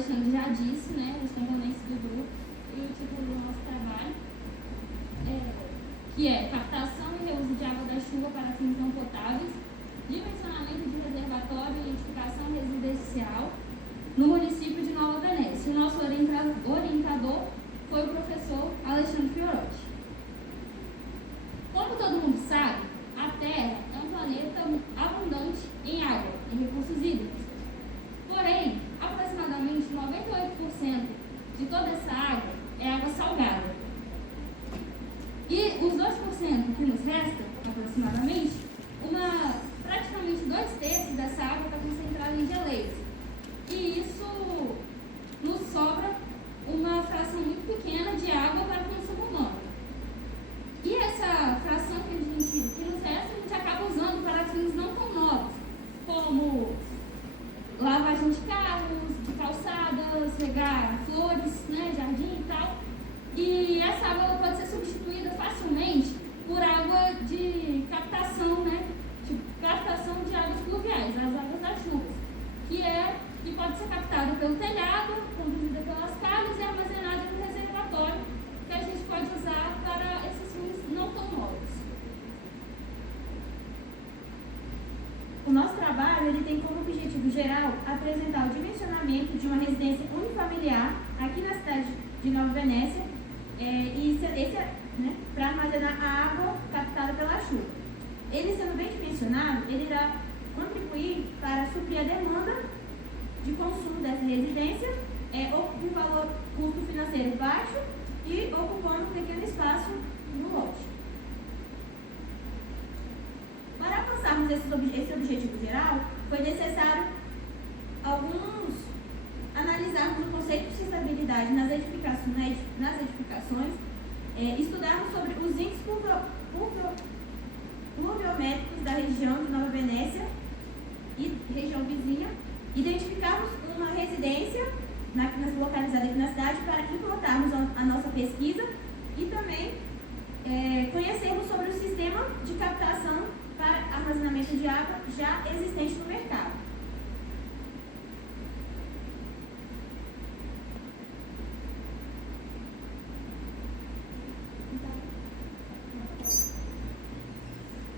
Alexandre já disse, né, os componentes do grupo e o título do nosso trabalho, que é captação e reuso de água da chuva para fins não potáveis, dimensionamento de reservatório e edificação residencial no município de Nova Venécia. O nosso orientador foi o professor Alexandre Fiorotti. Como todo mundo sabe, a Terra é um planeta abundante em água e recursos hídricos. Porém, aproximadamente 98% de toda essa água é água salgada. E os 2% que nos resta, aproximadamente, praticamente 2/3 dessa água está concentrada em geleiros. E isso nos sobra uma fração muito pequena de água para consumo humano. E essa fração que nos resta, a gente acaba usando para fins não tão novos, como lavagem de carros, de calçadas, regar flores, né, jardim e tal. E essa água pode ser substituída facilmente por água de captação, né, captação de águas pluviais, as águas das chuvas, que pode ser captada pelo telhado, conduzida pelas calhas e armazenada no reservatório, que a gente pode usar para esses fins não tão novos. O nosso trabalho ele tem como objetivo geral apresentar o dimensionamento de uma residência unifamiliar aqui na cidade de Nova Venécia, para armazenar a água captada pela chuva. Ele sendo bem dimensionado, ele irá contribuir para suprir a demanda de consumo dessa residência, com valor custo financeiro baixo e ocupando um pequeno espaço no lote. Para alcançarmos esse objetivo geral, foi necessário analisarmos o conceito de sustentabilidade nas edificações, estudarmos sobre os índices pluviométricos da região de Nova Venécia e região vizinha, identificarmos uma residência localizada aqui na cidade para implantarmos a nossa pesquisa e também conhecermos sobre o sistema de captação para armazenamento de água já existente no mercado.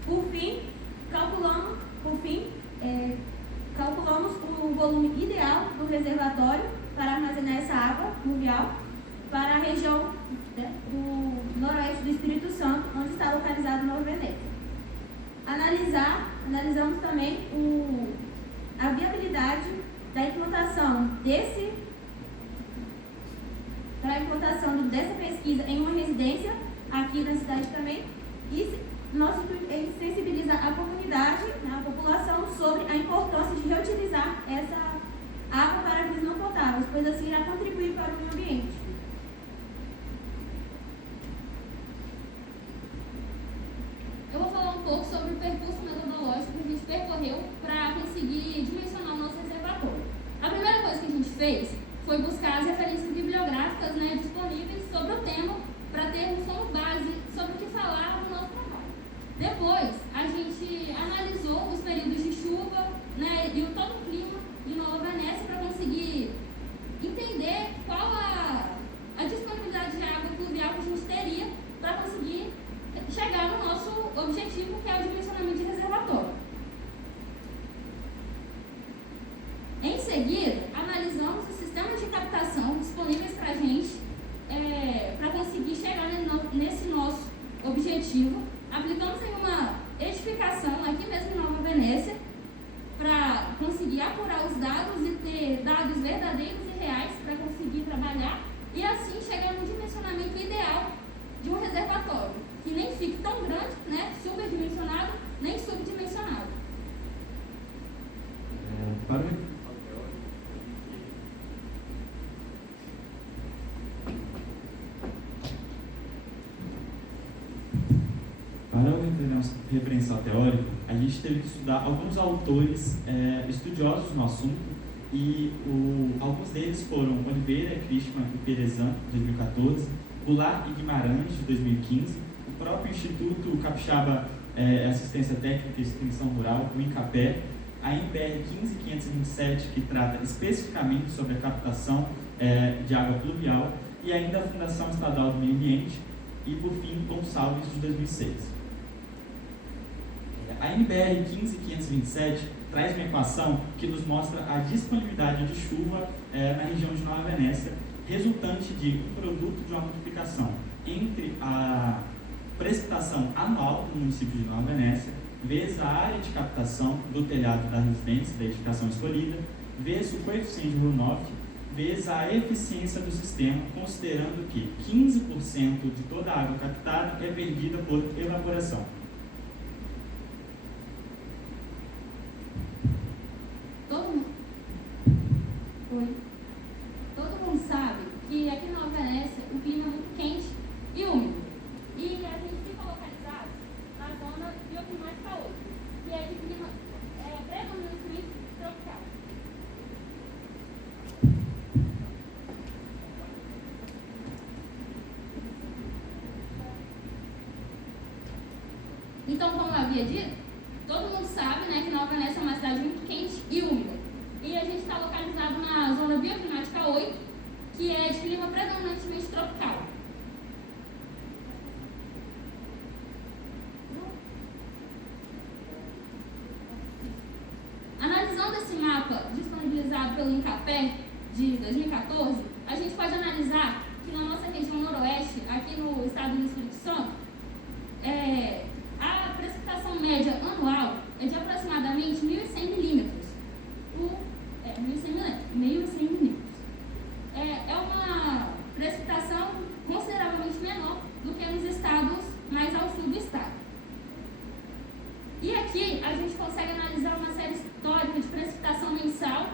Por fim, calculamos o volume ideal do reservatório para armazenar essa água pluvial para a região do noroeste do Espírito Santo, onde está localizado Nova Venécia. Analisamos também a viabilidade da implantação dessa pesquisa em uma residência aqui na cidade também, e nosso intuito é sensibilizar a comunidade, a população, sobre a importância de reutilizar essa água para fins não potáveis, pois assim irá contribuir para o meio ambiente. Eu vou falar um pouco sobre o percurso metodológico que a gente percorreu para conseguir dimensionar o nosso reservatório. A primeira coisa que a gente fez foi buscar as referências bibliográficas, né, disponíveis sobre o tema, para termos como base sobre o que falar no nosso trabalho. Depois, a gente analisou os períodos de chuva, né, e todo o clima de Nova Venécia para conseguir entender qual a disponibilidade de água pluvial que a gente teria para conseguir chegar no nosso objetivo, que é o dimensionamento de reservatório. Em seguida, analisamos os sistemas de captação disponíveis para a gente para conseguir chegar nesse nosso objetivo. Aplicamos em uma edificação aqui mesmo em Nova Venécia para conseguir apurar os dados e ter dados verdadeiros e reais para conseguir trabalhar e assim chegar no dimensionamento ideal de um reservatório, que nem fique tão grande, né, superdimensionado, nem subdimensionado. Para o referencial teórico, a gente teve que estudar alguns autores estudiosos no assunto, e alguns deles foram Oliveira, Christman e Perezan, de 2014, Goulart e Guimarães, de 2015, o próprio Instituto Capixaba Assistência Técnica e Extensão Rural, o INCAPé, a NBR 15527, que trata especificamente sobre a captação de água pluvial, e ainda a Fundação Estadual do Meio Ambiente, e, por fim, Gonçalves, de 2006. A NBR 15527 traz uma equação que nos mostra a disponibilidade de chuva na região de Nova Venécia, resultante de um produto de uma multiplicação entre a precipitação anual do município de Nova Venécia, vezes a área de captação do telhado da residência da edificação escolhida, vezes o coeficiente de runoff, vezes a eficiência do sistema, considerando que 15% de toda a água captada é perdida por evaporação. Todo mundo sabe que aqui na Nova Venécia o clima é muito quente e úmido. E a gente fica localizado na zona bioclimática 8, que é de clima predominantemente tropical. Então, como eu havia dito, todo mundo sabe, né, que Nova Venécia é uma cidade muito quente e úmida. E a gente está localizado na zona bioclimática 8, que é de clima predominantemente tropical. Analisando esse mapa disponibilizado pelo INCAPé de 2014, a gente pode analisar que na nossa região noroeste, aqui no estado do Espírito Santo, a precipitação média anual é de aproximadamente 1.100 milímetros. 1.100 milímetros. É uma precipitação consideravelmente menor do que nos estados mais ao sul do estado. E aqui a gente consegue analisar uma série histórica de precipitação mensal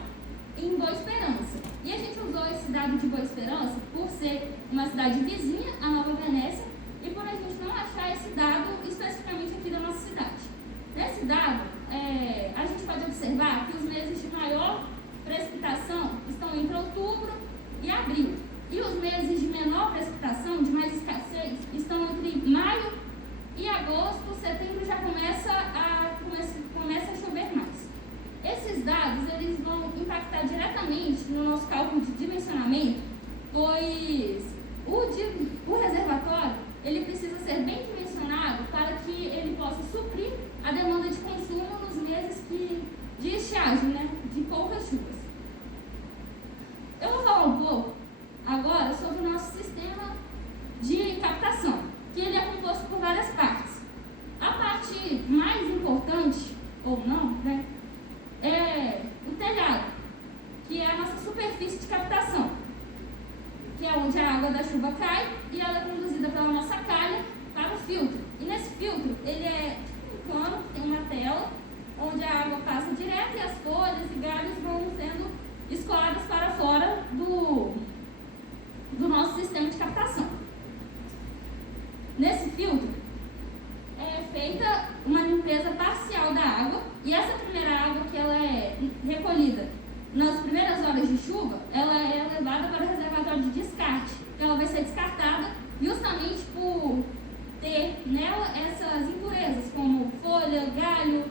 em Boa Esperança. E a gente usou esse dado de Boa Esperança por ser uma cidade vizinha à Nova Venécia e por a gente não achar esse dado especificamente aqui da nossa cidade. Nesse dado, a gente pode observar que os meses de maior precipitação estão entre outubro e abril. E os meses de menor precipitação, de mais escassez, estão entre maio e agosto. Setembro já começa a chover mais. Esses dados eles vão impactar diretamente no nosso cálculo de dimensionamento, pois o reservatório ele precisa ser bem dimensionado para que ele possa suprir a demanda de consumo nos meses de estiagem, né, de poucas chuvas. Eu vou falar um pouco agora sobre o nosso sistema de captação, que ele é composto por várias partes. A parte mais importante, ou não, né, é o telhado, que é a nossa superfície de captação, que é onde a água da chuva cai e ela é conduzida pela nossa calha para o filtro. E nesse filtro, ele é um cano, tem uma tela, onde a água passa direto e as folhas e galhos vão sendo escoadas para fora do nosso sistema de captação. Nesse filtro, é feita uma limpeza parcial da água, e essa primeira água que ela é recolhida nas primeiras horas de chuva, ela é levada para o reservatório de descarte. Ela vai ser descartada justamente por ter nela essas impurezas, como folha, galho,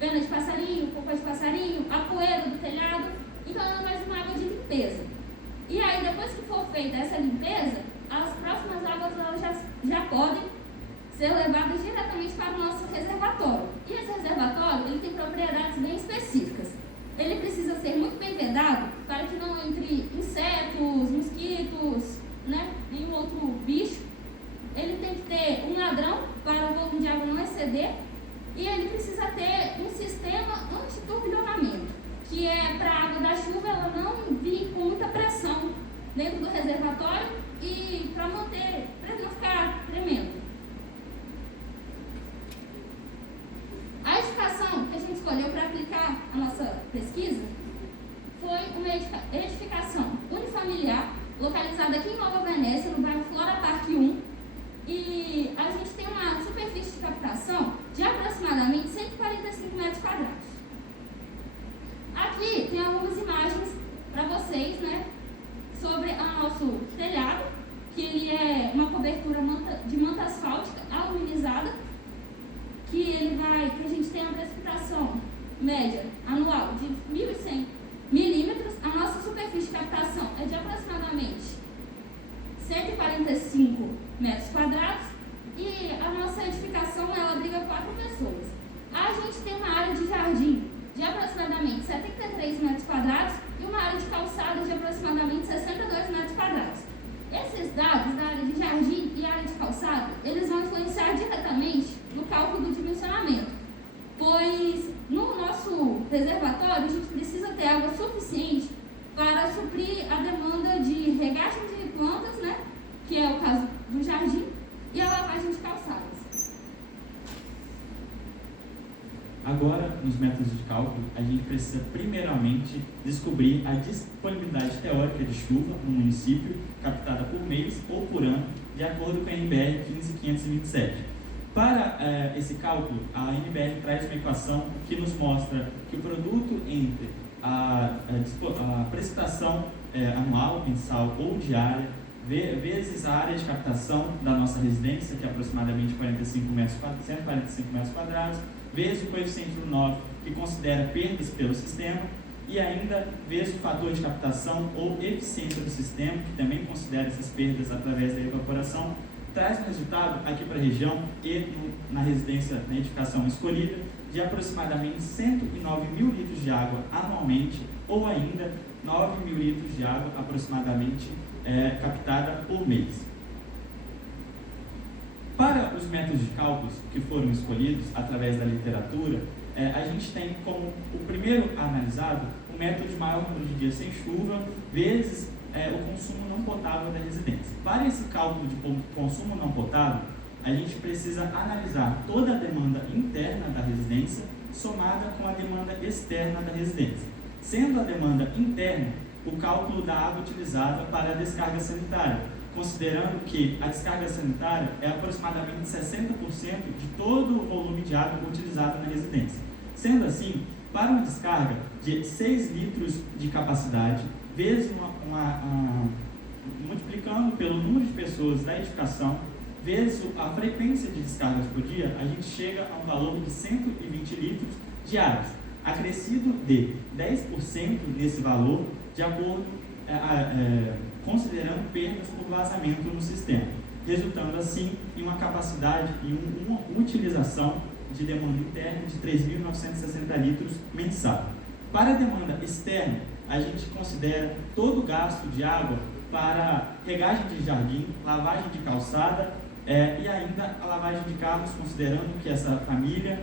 pena de passarinho, polpa de passarinho, a poeira do telhado. Então ela vai ser uma água de limpeza. E aí, depois que for feita essa limpeza, as próximas águas elas já podem ser levadas diretamente para o nosso reservatório. E esse reservatório ele tem propriedades bem específicas. Ele precisa ser muito bem vedado para que não entre insetos, mosquitos, né, nenhum outro bicho. Ele tem que ter um ladrão para o volume de água não exceder. E ele precisa ter um sistema anti-turbilhonamento, que é para a água da chuva ela não vir com muita pressão dentro do reservatório e para não ficar tremendo. A edificação que a gente escolheu para aplicar a nossa pesquisa foi uma edificação unifamiliar, localizada aqui em Nova Venécia, no bairro Flora Parque 1, e a gente tem uma superfície de captação de aproximadamente 145 metros quadrados. Aqui tem algumas imagens para vocês, né, sobre o nosso telhado, que ele é uma cobertura de manta asfáltica aluminizada, que a gente tem uma precipitação média anual do dimensionamento, pois no nosso reservatório a gente precisa ter água suficiente para suprir a demanda de regagem de plantas, né, que é o caso do jardim, e a lavagem de calçadas. Agora, nos métodos de cálculo, a gente precisa primeiramente descobrir a disponibilidade teórica de chuva no município, captada por mês ou por ano, de acordo com a NBR 15527. Para esse cálculo, a NBR traz uma equação que nos mostra que o produto entre a precipitação anual, mensal ou diária, vezes a área de captação da nossa residência, que é aproximadamente 145 metros quadrados, vezes o coeficiente do 9, que considera perdas pelo sistema, e ainda vezes o fator de captação ou eficiência do sistema, que também considera essas perdas através da evaporação, traz um resultado aqui para a região e na residência, na edificação escolhida, de aproximadamente 109 mil litros de água anualmente, ou ainda 9 mil litros de água aproximadamente captada por mês. Para os métodos de cálculos que foram escolhidos através da literatura, a gente tem como o primeiro analisado o método de maior número de dias sem chuva, vezes o consumo não potável da residência. Para esse cálculo de consumo não potável, a gente precisa analisar toda a demanda interna da residência somada com a demanda externa da residência. Sendo a demanda interna o cálculo da água utilizada para a descarga sanitária, considerando que a descarga sanitária é aproximadamente 60% de todo o volume de água utilizado na residência. Sendo assim, para uma descarga de 6 litros de capacidade, vezes multiplicando pelo número de pessoas da edificação, vezes a frequência de descargas por dia, a gente chega a um valor de 120 litros diários, acrescido de 10% desse valor, de acordo considerando perdas por vazamento no sistema, resultando assim em uma capacidade e uma utilização de demanda interna de 3.960 litros mensal. Para a demanda externa, a gente considera todo o gasto de água para regagem de jardim, lavagem de calçada e ainda a lavagem de carros, considerando que essa família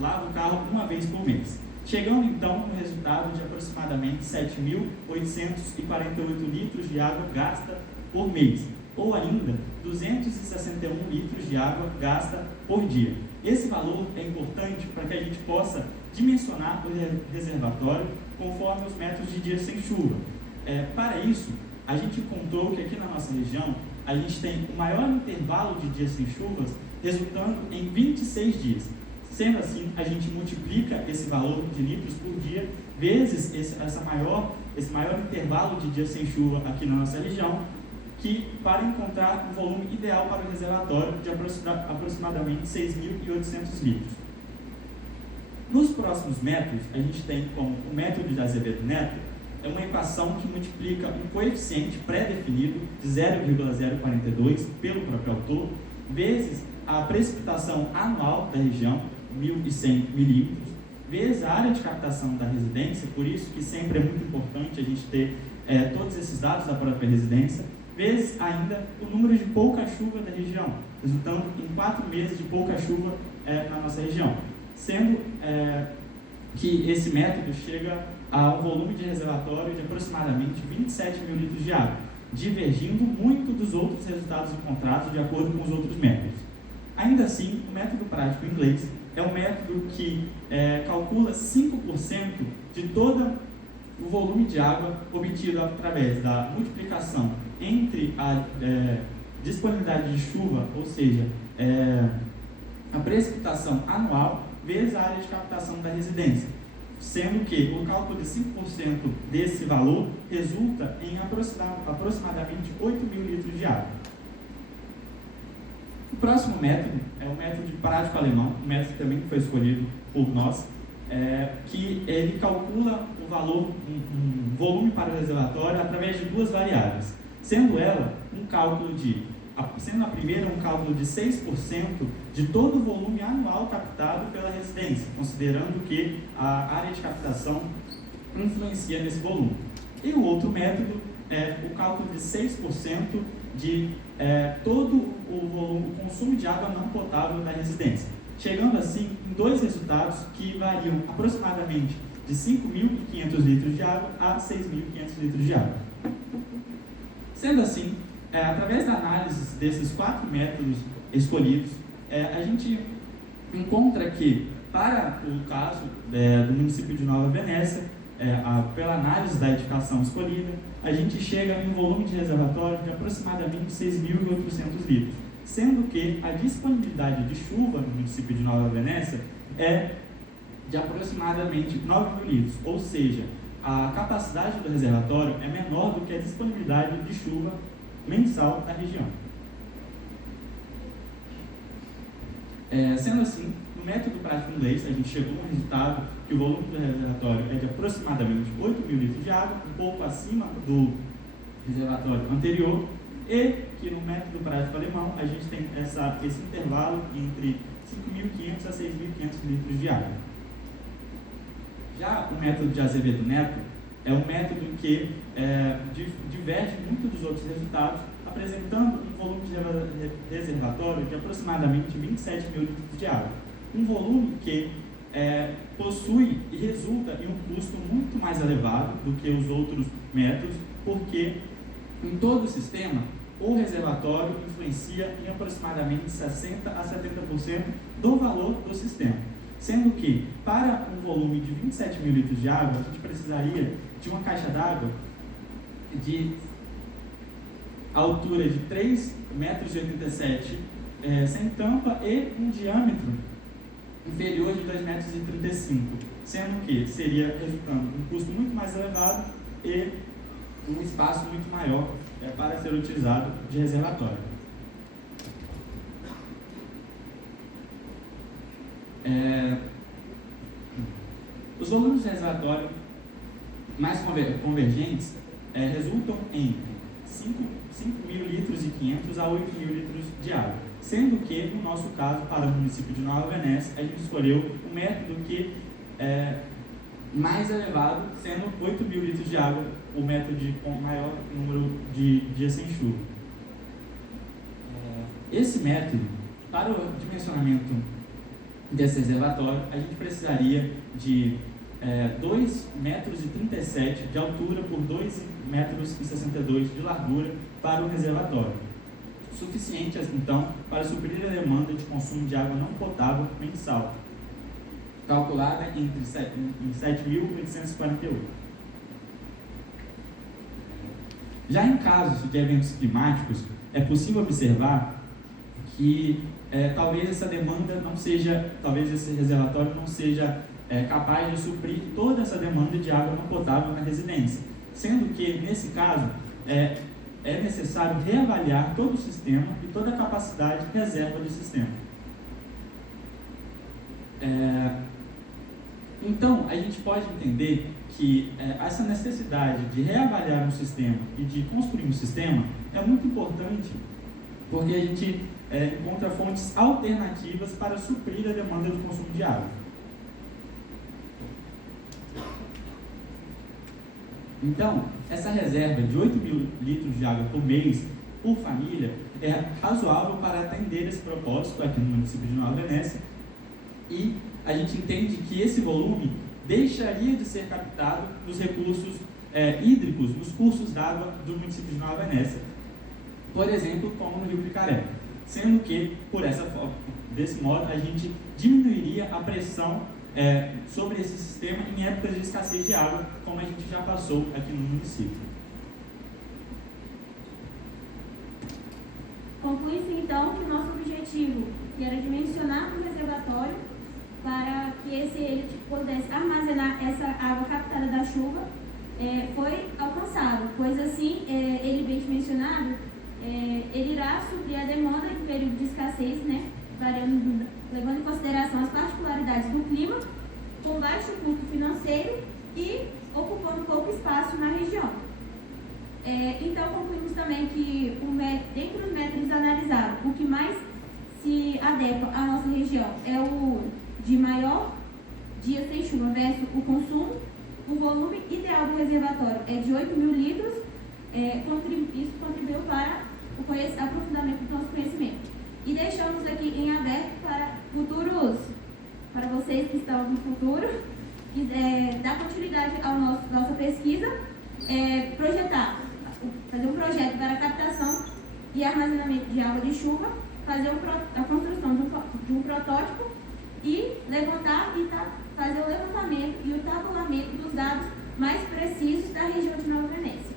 lava o carro uma vez por mês. Chegando então no resultado de aproximadamente 7.848 litros de água gasta por mês, ou ainda 261 litros de água gasta por dia. Esse valor é importante para que a gente possa dimensionar o reservatório conforme os métodos de dias sem chuva. Para isso, a gente encontrou que aqui na nossa região a gente tem o maior intervalo de dias sem chuvas, resultando em 26 dias. Sendo assim, a gente multiplica esse valor de litros por dia, vezes esse maior intervalo de dias sem chuva aqui na nossa região, para encontrar um volume ideal para o reservatório de aproximadamente 6.800 litros. Nos próximos métodos, a gente tem como o método de Azevedo Neto, é uma equação que multiplica um coeficiente pré-definido de 0,042 pelo próprio autor, vezes a precipitação anual da região, 1.100 milímetros, vezes a área de captação da residência, por isso que sempre é muito importante a gente ter todos esses dados da própria residência, vezes ainda o número de pouca chuva da região, resultando em 4 meses de pouca chuva na nossa região, sendo que esse método chega a um volume de reservatório de aproximadamente 27 mil litros de água, divergindo muito dos outros resultados encontrados de acordo com os outros métodos. Ainda assim, o método prático inglês é um método que calcula 5% de todo o volume de água obtido através da multiplicação entre a disponibilidade de chuva, ou seja, a precipitação anual, vezes a área de captação da residência, sendo que o cálculo de 5% desse valor resulta em aproximadamente 8 mil litros de água. O próximo método é o método de prático alemão, um método também que foi escolhido por nós, que ele calcula o valor, um volume para o reservatório através de 2 variáveis, sendo ela sendo a primeira um cálculo de 6% de todo o volume anual captado pela residência, considerando que a área de captação influencia nesse volume. E o outro método é o cálculo de 6% de todo o consumo de água não potável da residência. chegando assim em dois resultados que variam aproximadamente de 5.500 litros de água a 6.500 litros de água. Sendo assim, através da análise desses 4 métodos escolhidos, a gente encontra que, para o caso do município de Nova Venécia, pela análise da edificação escolhida, a gente chega em um volume de reservatório de aproximadamente 6.800 litros, sendo que a disponibilidade de chuva no município de Nova Venécia é de aproximadamente 9.000 litros, ou seja, a capacidade do reservatório é menor do que a disponibilidade de chuva mensal da região. Sendo assim, no método prático inglês, a gente chegou no resultado que o volume do reservatório é de aproximadamente 8.000 litros de água, um pouco acima do reservatório anterior, e que no método prático alemão a gente tem esse intervalo entre 5.500 a 6.500 litros de água. Já o método de Azevedo Neto é um método que diverge muito dos outros resultados, apresentando um volume de reservatório de aproximadamente 27.000 litros de água. Um volume que possui e resulta em um custo muito mais elevado do que os outros métodos, porque em todo o sistema o reservatório influencia em aproximadamente 60% a 70% do valor do sistema. Sendo que, para um volume de 27.000 litros de água, a gente precisaria de uma caixa d'água de altura de 3,87 metros, sem tampa, e um diâmetro inferior de 2,35 metros, sendo que seria resultando um custo muito mais elevado e um espaço muito maior para ser utilizado de reservatório. Os volumes de reservatório mais convergentes resultam em 5.000 litros e 500 a 8.000 litros de água, sendo que, no nosso caso, para o município de Nova Venécia, a gente escolheu um método que é mais elevado, sendo 8.000 litros de água, o método com maior número de dias sem chuva. Esse método, para o dimensionamento desse reservatório, a gente precisaria de 2,37 metros de altura por 2,62 metros de largura para o reservatório, suficiente, então, para suprir a demanda de consumo de água não potável mensal, calculada em 7.848. Já em casos de eventos climáticos, é possível observar que talvez essa demanda não seja, talvez esse reservatório não seja capaz de suprir toda essa demanda de água não potável na residência, sendo que, nesse caso, é necessário reavaliar todo o sistema e toda a capacidade de reserva do sistema. Então, a gente pode entender que essa necessidade de reavaliar um sistema e de construir um sistema é muito importante, porque a gente encontra fontes alternativas para suprir a demanda do consumo de água. Então, essa reserva de 8.000 litros de água por mês, por família, é razoável para atender esse propósito aqui no município de Nova Venécia, e a gente entende que esse volume deixaria de ser captado nos recursos hídricos, nos cursos d'água do município de Nova Venécia, por exemplo, como no Rio Picaré, sendo que, desse modo, a gente diminuiria a pressão sobre esse sistema em épocas de escassez de água, como a gente já passou aqui no município. Conclui-se então que o nosso objetivo, que era dimensionar o reservatório para que ele pudesse armazenar essa água captada da chuva, foi alcançado, pois assim, ele bem dimensionado, ele irá suprir a demanda em período de escassez, né, levando em consideração as particularidades do clima, com baixo custo financeiro e ocupando pouco espaço na região. Então, concluímos também que, dentre os métodos analisados, o que mais se adequa à nossa região é o de maior dias sem chuva versus o consumo. O volume ideal do reservatório é de 8.000 litros. Isso contribuiu para o aprofundamento do nosso conhecimento. e deixamos aqui em aberto para futuros, para vocês que estão no futuro, dar continuidade à nossa pesquisa, projetar, fazer um projeto para captação e armazenamento de água de chuva, fazer a construção de um protótipo e levantar e fazer o levantamento e o tabulamento dos dados mais precisos da região de Nova Venécia.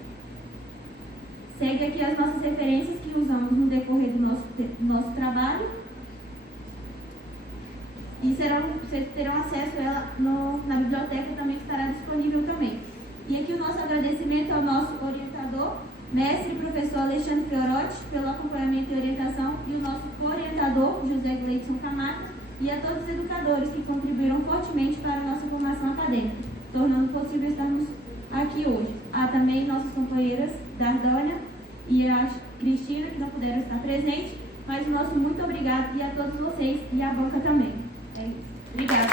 Segue aqui as nossas referências que usamos no decorrer do nosso trabalho e vocês terão acesso a ela na biblioteca também, que estará disponível também. E aqui o nosso agradecimento ao nosso orientador, mestre e professor Alexandre Fiorotti, pelo acompanhamento e orientação, e o nosso orientador, José Gleidson Camargo, e a todos os educadores que contribuíram fortemente para a nossa formação acadêmica, tornando possível estarmos aqui hoje. Há também nossas companheiras Dardônia e a Cristina, que não puderam estar presentes, mas o nosso muito obrigado, e a todos vocês e a banca também. É isso. Obrigada.